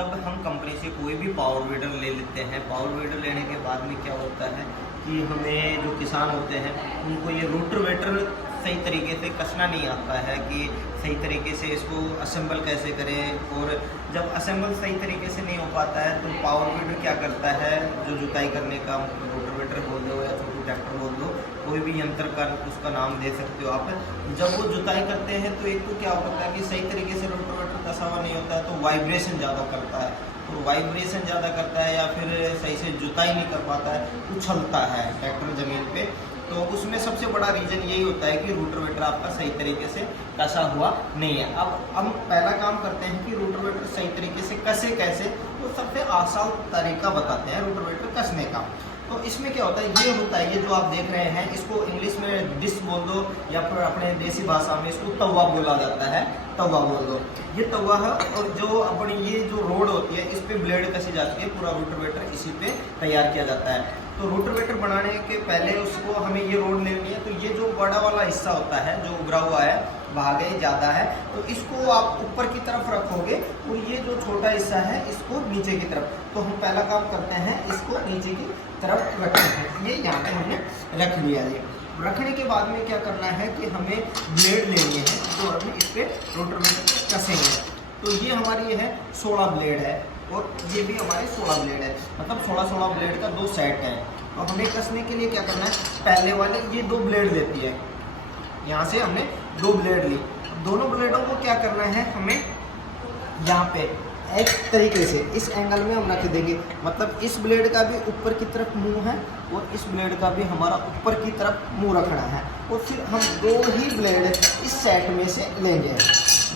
जब हम कंपनी से कोई भी पावर वीडर ले लेते हैं, पावर वीडर लेने के बाद में क्या होता है कि हमें जो किसान होते हैं उनको ये रोटावेटर सही तरीके से कसना नहीं आता है कि सही तरीके से इसको असेंबल कैसे करें। और जब असेंबल सही तरीके से नहीं हो पाता है तो पावर वीडर क्या करता है, जो जुताई करने का रोटावेटर बोल दो या छोटू ट्रैक्टर बोल दो, कोई भी यंत्र का उसका नाम दे सकते हो आप। जब वो जुताई करते हैं तो एक तो क्या होता है कि सही तरीके से रोटावेटर कसा हुआ नहीं होता है तो वाइब्रेशन ज़्यादा करता है, तो वाइब्रेशन ज़्यादा करता है या फिर सही से जुताई नहीं कर पाता है, उछलता है ट्रैक्टर ज़मीन पे। तो उसमें सबसे बड़ा रीज़न यही होता है कि रोटावेटर आपका सही तरीके से कसा हुआ नहीं है। अब हम पहला काम करते हैं कि रोटावेटर सही तरीके से कसे कैसे, तो सबसे आसान तरीका बताते हैं रोटावेटर कसने का। तो इसमें क्या होता है, ये होता है, ये जो आप देख रहे हैं इसको इंग्लिश में डिश बोल दो या फिर अपने देसी भाषा में इसको तवा बोला जाता है, तवा बोल दो। ये तवा है और जो अपनी ये जो रोड होती है इस पे ब्लेड कसी जाती है, पूरा रोटावेटर इसी पे तैयार किया जाता है। तो रोटावेटर बनाने के पहले उसको हमें ये रोड लेनी है, तो ये जो बड़ा वाला हिस्सा होता है जो उभरा हुआ है, भागे ज़्यादा है, तो इसको आप ऊपर की तरफ रखोगे और ये जो छोटा हिस्सा है इसको नीचे की तरफ। तो हम पहला काम करते हैं, इसको नीचे की तरफ रखते हैं। ये यहाँ पे हमने रख लिया। ये रखने के बाद में क्या करना है कि हमें ब्लेड लेनी है जो हमें इस पर रोटावेटर कसेंगे। तो ये हमारी है 16 ब्लेड है और ये भी हमारे 16 ब्लेड है, मतलब 16 ब्लेड का 2 सेट है। तो हमें कसने के लिए क्या करना है, पहले वाले ये 2 ब्लेड देती है, यहाँ से हमने 2 ब्लेड ली। दोनों ब्लेडों को क्या करना है, हमें यहाँ पे एक तरीके से इस एंगल में हम रख देंगे, मतलब इस ब्लेड का भी ऊपर की तरफ मुंह है और इस ब्लेड का भी हमारा ऊपर की तरफ मुंह रखना है। और फिर हम 2 ही ब्लेड इस सेट में से लेंगे,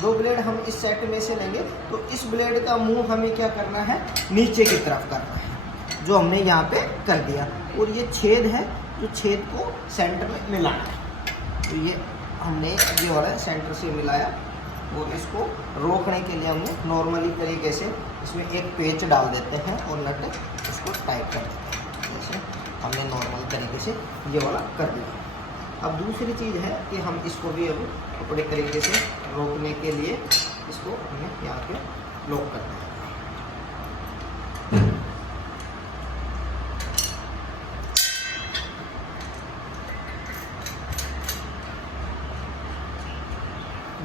2 ब्लेड हम इस सेट में से लेंगे। तो इस ब्लेड का मुंह हमें क्या करना है, नीचे की तरफ करना है, जो हमने यहाँ पे कर दिया। और ये छेद है, जो छेद को सेंटर में मिलाना है। तो ये हमने ये वाला सेंटर से मिलाया और इसको रोकने के लिए हमने नॉर्मली तरीके से इसमें एक पेच डाल देते हैं और नट इसको टाइट कर देते हैं, जैसे हमने नॉर्मल तरीके से ये वाला कर दिया। अब दूसरी चीज़ है कि हम इसको भी अब अपने तरीके से रोकने के लिए इसको हमें यहाँ पे लॉक करना है।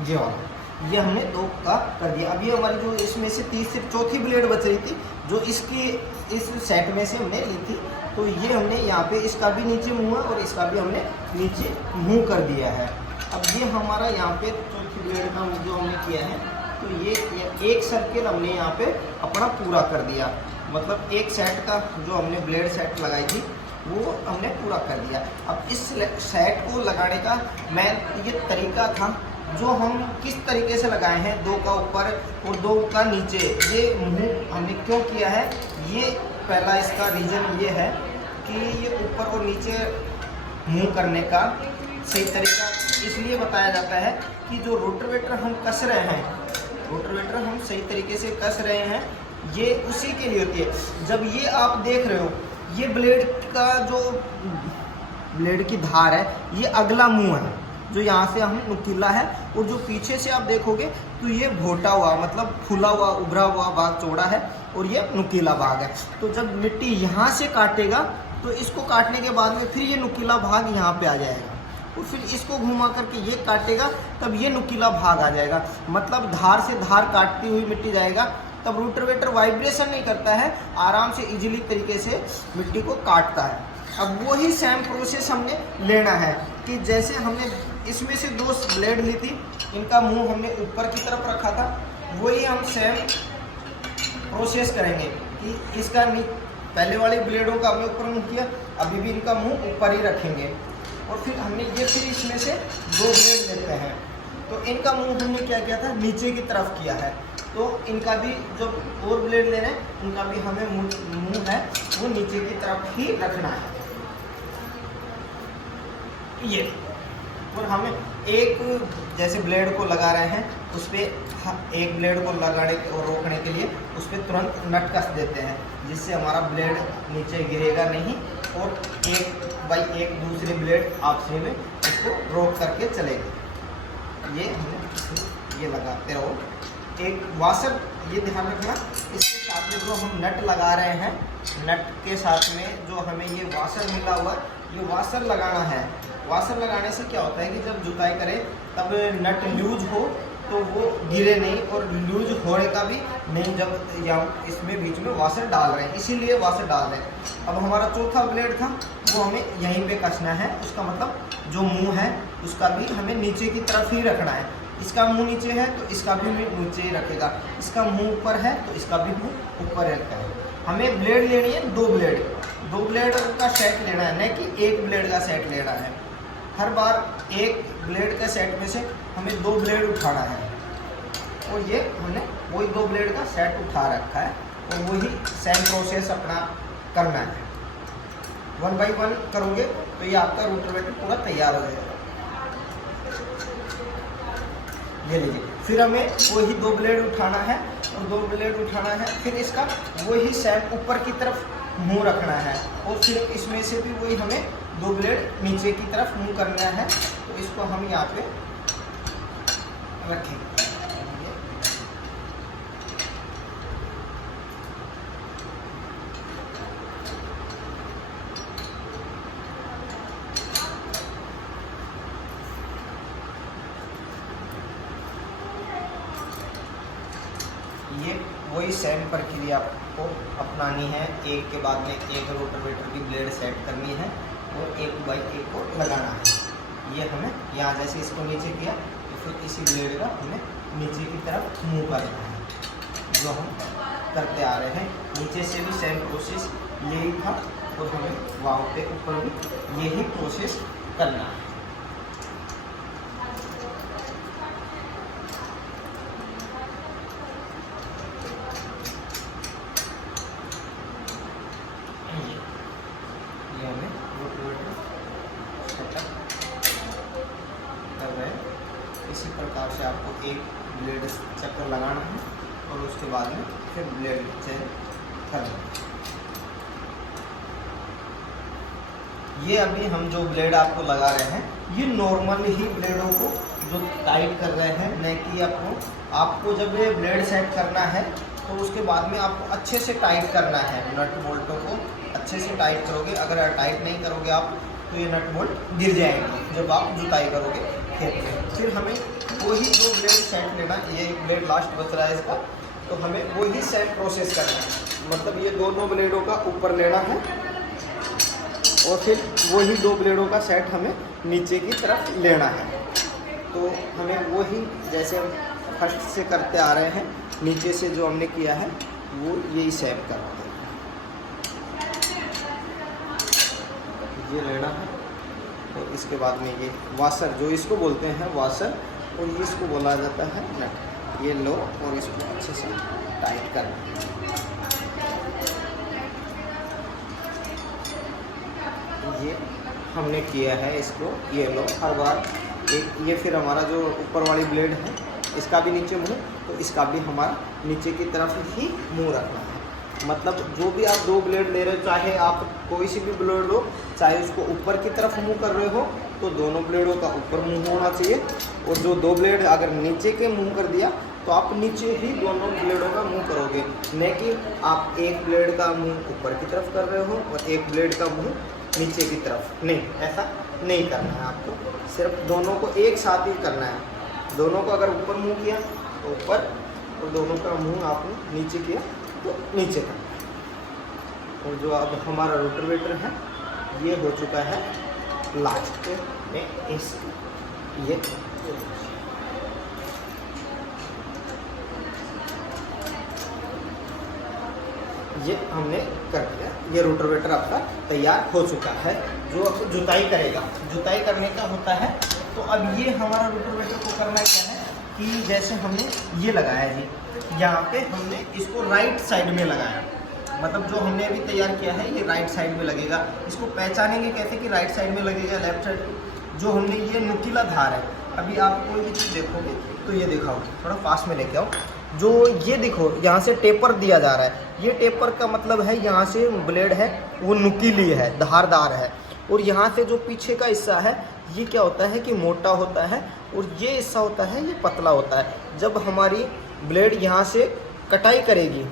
ये वाला ये हमने 2 का कर दिया। अब ये हमारी जो इसमें से चौथी ब्लेड बच रही थी जो इसकी इस सेट में से हमने ली थी, तो ये हमने यहाँ पे इसका भी नीचे मुंह है और इसका भी हमने नीचे मुंह कर दिया है। अब ये हमारा यहाँ पे चौथी ब्लेड का जो हमने किया है, तो ये एक सर्किल हमने यहाँ पे अपना पूरा कर दिया, मतलब एक सेट का जो हमने ब्लेड सेट लगाई थी वो हमने पूरा कर दिया। अब इस सेट को लगाने का मेन ये तरीका था, जो हम किस तरीके से लगाए हैं, 2 का ऊपर और 2 का नीचे। ये मुंह हमने क्यों किया है, ये पहला इसका रीज़न ये है कि ये ऊपर और नीचे मुंह करने का सही तरीका इसलिए बताया जाता है कि जो रोटावेटर हम कस रहे हैं, रोटावेटर हम सही तरीके से कस रहे हैं, ये उसी के लिए होती है। जब ये आप देख रहे हो, ये ब्लेड का जो ब्लेड की धार है, ये अगला मुंह है जो यहाँ से हम नुकीला है, और जो पीछे से आप देखोगे तो ये भोटा हुआ, मतलब फूला हुआ उभरा हुआ भाग चौड़ा है और ये नुकीला भाग है। तो जब मिट्टी यहाँ से काटेगा तो इसको काटने के बाद में फिर ये नुकीला भाग यहाँ पे आ जाएगा और फिर इसको घुमा करके ये काटेगा, तब ये नुकीला भाग आ जाएगा, मतलब धार से धार काटती हुई मिट्टी जाएगा। तब रोटावेटर वाइब्रेशन नहीं करता है, आराम से इजीली तरीके से मिट्टी को काटता है। अब वही सेम प्रोसेस हमने लेना है कि जैसे हमने इसमें से 2 ब्लेड ली थी, इनका मुंह हमने ऊपर की तरफ रखा था, वही हम सेम प्रोसेस करेंगे कि इसका पहले वाली ब्लेडों का हमने ऊपर मुंह किया, अभी भी इनका मुंह ऊपर ही रखेंगे। और फिर हमने ये फिर इसमें से 2 ब्लेड लेते हैं, तो इनका मुंह हमने क्या किया था, नीचे की तरफ किया है। तो इनका भी जो और ब्लेड ले रहे हैं उनका भी हमें मुंह है वो नीचे की तरफ ही रखना है, ये। और हमें एक जैसे ब्लेड को लगा रहे हैं उस पर एक ब्लेड को लगाने और रोकने के लिए उस पर तुरंत नट कस देते हैं, जिससे हमारा ब्लेड नीचे गिरेगा नहीं और एक बाई एक दूसरी ब्लेड आपसे में इसको रोक करके चलेगी। ये हमें ये लगाते रहो। एक वाशर ये ध्यान रखना। इसके साथ में जो हम नट लगा रहे हैं, नट के साथ में जो हमें ये वाशर मिला हुआ है, ये वाशर लगाना है। वाशर लगाने से क्या होता है कि जब जुताई करें तब नट लूज हो तो वो गिरे नहीं, और लूज होने का भी नहीं जब यहाँ इसमें बीच में वाशर डाल रहे हैं, इसीलिए वाशर डाल रहे हैं। अब हमारा चौथा ब्लेड था वो हमें यहीं पे कसना है। उसका मतलब जो मुंह है उसका भी हमें नीचे की तरफ ही रखना है। इसका मुंह नीचे है तो इसका भी नीचे ही रखेगा, इसका मुंह ऊपर है तो इसका भी मुंह ऊपर रखा है। हमें ब्लेड लेनी है दो ब्लेड का सेट लेना है, न कि एक ब्लेड का सेट लेना है। हर बार एक ब्लेड के सेट में से हमें दो ब्लेड उठाना है, और ये हमने वही दो ब्लेड का सेट उठा रखा है, और वही सेम प्रोसेस अपना करना है। 1 बाई 1 करोगे तो ये आपका रोटावेटर पूरा तैयार हो जाएगा। ये लीजिए, फिर हमें वही दो ब्लेड उठाना है, और दो ब्लेड उठाना है, फिर इसका वही सेम ऊपर की तरफ मुंह रखना है, और फिर इसमें से भी वही हमें दो ब्लेड नीचे की तरफ मुंह करना है। तो इसको हम यहाँ पे रखेंगे। ये वही सेम प्रक्रिया आपको अपनानी है। एक के बाद में एक रोटावेटर की ब्लेड सेट करनी है, और एक बाई एक को लगाना है। ये हमें यहाँ जैसे इसको नीचे किया तो फिर इसी ब्लेड का हमें नीचे की तरफ मुंह करना है, जो हम करते आ रहे हैं। नीचे से भी सेम प्रोसेस यही था, और हमें वहाँ पे ऊपर भी यही प्रोसेस करना है। ये हमें रोटावेटर सेटअप कर रहे हैं। इसी प्रकार से आपको एक ब्लेड चक्कर लगाना है, और उसके बाद में फिर ब्लेड चेंज करना है। ये अभी हम जो ब्लेड आपको लगा रहे हैं, ये नॉर्मल ही ब्लेडों को जो टाइट कर रहे हैं, न कि आपको जब ये ब्लेड सेट करना है तो उसके बाद में आपको अच्छे से टाइट करना है। नट बोल्टों को अच्छे से टाइट करोगे, अगर टाइट नहीं करोगे आप तो ये नट बोल्ट गिर जाएंगे जब आप जुताई करोगे खेत में। फिर हमें वही दो ब्लेड सेट लेना, ये एक ब्लेड लास्ट बच रहा है इसका, तो हमें वही सेम प्रोसेस करना है। मतलब ये दोनों ब्लेडों का ऊपर लेना है, और फिर वही दो ब्लेडों का सेट हमें नीचे की तरफ लेना है। तो हमें वही जैसे हम फर्स्ट से करते आ रहे हैं, नीचे से जो हमने किया है वो यही सेम करते हैं। ये लेना है, और इसके बाद में ये वाशर, जो इसको बोलते हैं वाशर, और ये इसको बोला जाता है नट। ये लो और इसको अच्छे से टाइट करना है। ये हमने किया है इसको, ये लो हर बार एक। ये फिर हमारा जो ऊपर वाली ब्लेड है इसका भी नीचे मुंह, तो इसका भी हमारा नीचे की तरफ ही मुंह रखना है। मतलब जो भी आप दो ब्लेड ले रहे हो, चाहे आप कोई सी भी ब्लेड लो, चाहे उसको ऊपर की तरफ मुंह कर रहे हो तो दोनों ब्लेडों का ऊपर मुंह होना चाहिए, और जो दो ब्लेड अगर नीचे के मुंह कर दिया तो आप नीचे ही दोनों ब्लेडों का मुंह करोगे, न कि आप एक ब्लेड का मुंह ऊपर की तरफ कर रहे हो और एक ब्लेड का मुंह नीचे की तरफ। नहीं, ऐसा नहीं करना है आपको, सिर्फ दोनों को एक साथ ही करना है। दोनों को अगर ऊपर मुंह किया तो ऊपर, और दोनों का मुंह आपने नीचे किया तो नीचे करना है। और जो अब हमारा रोटावेटर है ये हो चुका है लास्ट में। इस ये हमने कर दिया। ये रोटावेटर आपका तैयार हो चुका है, जो अब जुताई करेगा। जुताई करने का होता है, तो अब ये हमारा रोटावेटर को करना क्या है कि जैसे हमने ये लगाया जी, यहाँ पे हमने इसको राइट साइड में लगाया। मतलब जो हमने अभी तैयार किया है ये राइट साइड में लगेगा। इसको पहचानेंगे कैसे कि राइट साइड में लगेगा, लेफ्ट साइड में। जो हमने ये नुकीला धार है, अभी आप कोई भी चीज़ देखोगे तो ये दिखाओ, थोड़ा पास में लेके आओ। जो ये देखो यहाँ से टेपर दिया जा रहा है, ये टेपर का मतलब है यहाँ से ब्लेड है वो नुकीली है, धारदार है, और यहाँ से जो पीछे का हिस्सा है ये क्या होता है कि मोटा होता है, और ये हिस्सा होता है ये पतला होता है। जब हमारी ब्लेड यहाँ से कटाई करेगी।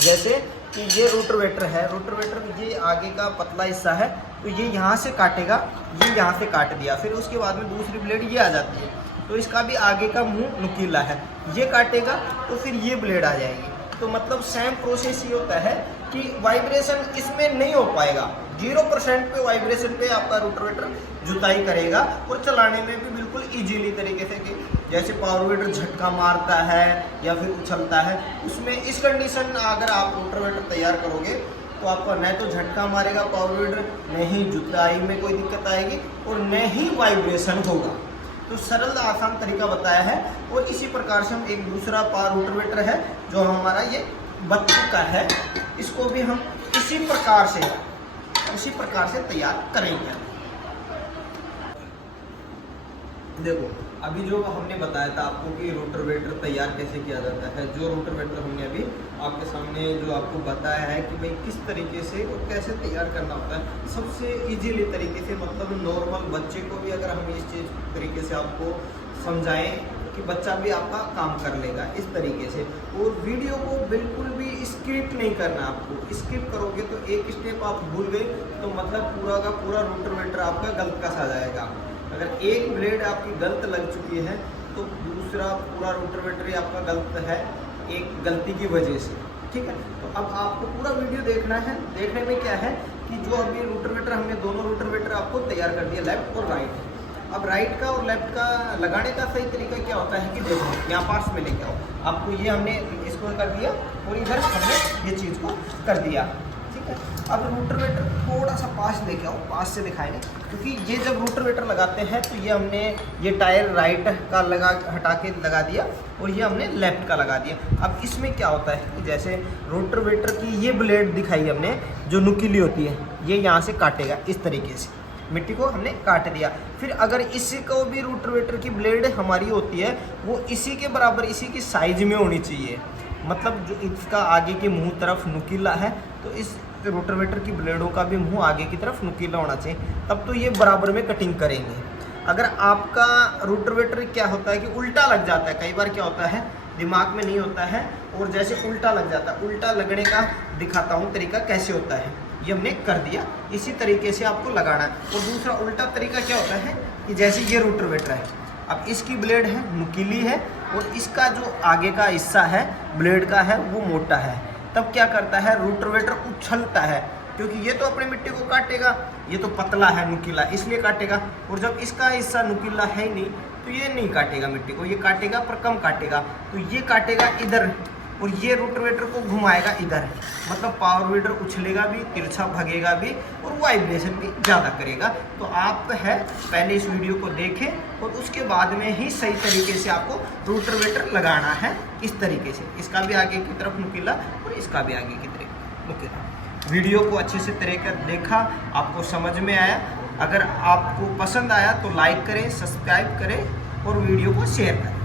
जैसे कि ये रोटरवेटर है, रोटरवेटर ये आगे का पतला हिस्सा है, तो ये यहाँ से काटेगा, ये यहाँ से काट दिया, फिर उसके बाद में दूसरी ब्लेड ये आ जाती है, तो इसका भी आगे का मुंह नुकीला है, ये काटेगा तो फिर ये ब्लेड आ जाएगी। तो मतलब सेम प्रोसेस ये होता है कि वाइब्रेशन इसमें नहीं हो पाएगा, 0% पे वाइब्रेशन पे आपका रोटरवेटर जुताई करेगा और चलाने में भी बिल्कुल इजीली तरीके से, कि जैसे पावर वीडर झटका मारता है या फिर उछलता है, उसमें इस कंडीशन अगर आप रोटरवेटर तैयार करोगे तो आपका न तो झटका मारेगा पावर वीडर, न ही जुताई में कोई दिक्कत आएगी और न ही वाइब्रेशन होगा। तो सरल आसान तरीका बताया है। और इसी प्रकार से हम एक दूसरा पावर रोटरवेटर है जो हमारा ये बच चुका है, इसको भी हम इसी प्रकार से तैयार करेंगे। देखो अभी जो हमने बताया था आपको कि रोटरवेटर तैयार कैसे किया जाता है, जो रोटरवेटर हमने अभी आपके सामने जो आपको बताया है कि भाई किस तरीके से और कैसे तैयार करना होता है, सबसे इजीली तरीके से, मतलब नॉर्मल बच्चे को भी अगर हम इस चीज़ तरीके से आपको समझाएं कि बच्चा भी आपका काम कर लेगा इस तरीके से। और वीडियो को बिल्कुल भी स्किप नहीं करना, आपको स्किप करोगे तो एक स्टेप आप भूल गए तो मतलब पूरा का पूरा रोटरवेटर आपका गलत कस आ जाएगा। अगर एक ब्लेड आपकी गलत लग चुकी है तो दूसरा पूरा रोटरवेटर ही आपका गलत है एक गलती की वजह से, ठीक है। तो अब आपको पूरा वीडियो देखना है। देखने में क्या है कि जो अभी रोटरवेटर हमने दोनों रोटरवेटर आपको तैयार कर दिया, लेफ्ट और राइट। अब राइट का और लेफ्ट का लगाने का सही तरीका क्या होता है कि देखो यहाँ पास में लेके आओ, आपको ये हमने इसको कर दिया और इधर हमने ये चीज़ को कर दिया, ठीक है। अब रोटरवेटर थोड़ा सा पास लेके आओ, पास से दिखाएंगे, क्योंकि ये जब रोटरवेटर लगाते हैं तो ये हमने ये टायर राइट का हटा के लगा दिया और ये हमने लेफ्ट का लगा दिया। अब इसमें क्या होता है कि जैसे रोटरवेटर की ये ब्लेड दिखाई हमने जो नुकीली होती है, ये यहाँ से काटेगा इस तरीके से, मिट्टी को हमने काट दिया। फिर अगर इसी को भी रोटरवेटर की ब्लेड हमारी होती है वो इसी के बराबर, इसी की साइज में होनी चाहिए, मतलब जो इसका आगे की मुंह तरफ नुकीला है तो इस रोटरवेटर की ब्लेडों का भी मुंह आगे की तरफ नुकीला होना चाहिए, तब तो ये बराबर में कटिंग करेंगे। अगर आपका रोटरवेटर क्या होता है कि उल्टा लग जाता है, कई बार क्या होता है दिमाग में नहीं होता है और जैसे उल्टा लग जाता है, उल्टा लगने का दिखाता हूँ तरीका कैसे होता है। ये हमने कर दिया, इसी तरीके से आपको लगाना है। और दूसरा उल्टा तरीका क्या होता है कि जैसे ये रोटरवेटर है, अब इसकी ब्लेड है नुकीली है और इसका जो आगे का हिस्सा है ब्लेड का है वो मोटा है, तब क्या करता है रोटरवेटर उछलता है, क्योंकि ये तो अपनी मिट्टी को काटेगा, ये तो पतला है नुकीला इसलिए काटेगा, और जब इसका हिस्सा नुकीला है ही नहीं तो ये नहीं काटेगा मिट्टी को, ये काटेगा पर कम काटेगा, तो ये काटेगा इधर और ये रोटरवेटर को घुमाएगा इधर, मतलब पावर वीडर उछलेगा भी, तिरछा भगेगा भी और वाइब्रेशन भी ज़्यादा करेगा। तो आप है पहले इस वीडियो को देखें और उसके बाद में ही सही तरीके से आपको रोटरवेटर लगाना है, इस तरीके से, इसका भी आगे की तरफ नुकीला और इसका भी आगे की तरफ नुकीला। वीडियो को अच्छे से तरीके देखा, आपको समझ में आया, अगर आपको पसंद आया तो लाइक करें, सब्सक्राइब करें और वीडियो को शेयर करें।